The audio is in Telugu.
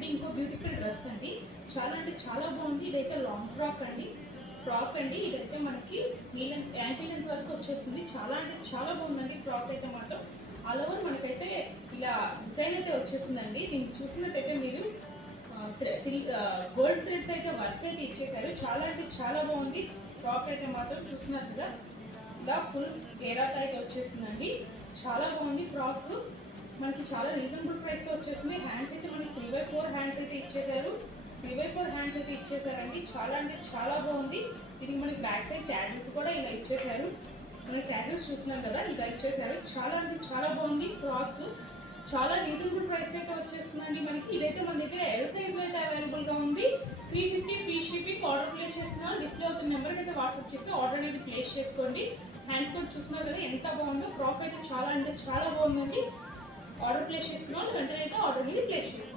అండి, ఇంకో బ్యూటిఫుల్ డ్రెస్ అండి. చాలా అంటే చాలా బాగుంది. ఇదైతే లాంగ్ ఫ్రాక్ అండి. ఇదైతే మనకి యాంటీ లెంత్ వరకు వచ్చేస్తుంది. చాలా అంటే చాలా బాగుందండి ఫ్రాక్ అయితే మాత్రం. ఆల్ ఓవర్ మనకైతే ఇలా డిజైన్ అయితే వచ్చేసిందండి. దీన్ని చూసినట్టయితే మీరు గోల్డ్ థ్రెడ్ అయితే వర్క్ అయితే ఇచ్చేసారు. చాలా అంటే చాలా బాగుంది ఫ్రాక్ అయితే మాత్రం. చూసినట్టుగా ఇలా ఫుల్ గేరాత అయితే వచ్చేసిందండి. చాలా బాగుంది ఫ్రాక్. మనకి చాలా రీజనబుల్ ప్రైస్తో వచ్చేసింది. హ్యాండ్స్ అయితే మనకి 3/4 హ్యాండ్స్ అయితే ఇచ్చేసారు. 3/4 హ్యాండ్స్ అయితే ఇచ్చేసారండి. చాలా అంటే చాలా బాగుంది. దీనికి మనకి బ్యాక్ సైడ్ ట్యాగిల్స్ కూడా ఇలా ఇచ్చేసారు. మనకి ట్యాగిల్స్ చూస్తున్నాం కదా, ఇలా ఇచ్చేసారు. చాలా అంటే చాలా బాగుంది ఫ్రాక్. చాలా రీజనబుల్ ప్రైస్ అయితే వచ్చేస్తుందండి మనకి. ఇదైతే మన దగ్గర ఎల్ సైజ్ అయితే అవైలబుల్గా ఉంది. 350 ఫ్రీ షిప్పింగ్. ఆర్డర్ ప్లేస్ చేస్తున్నా డిస్ప్లే అవుతున్న నెంబర్కి అయితే వాట్సాప్ చేసి ఆర్డర్ అనేది ప్లేస్ చేసుకోండి. హ్యాండ్స్ కూడా చూస్తున్నారు కదా ఎంత బాగుందో. ఫ్రాక్ అయితే చాలా అంటే చాలా బాగుందండి. ఆర్డర్ ప్లేస్ చేసుకున్నాం వెంటనే అయితే ఆర్డర్ అనేది ప్లేస్ చేసుకోండి.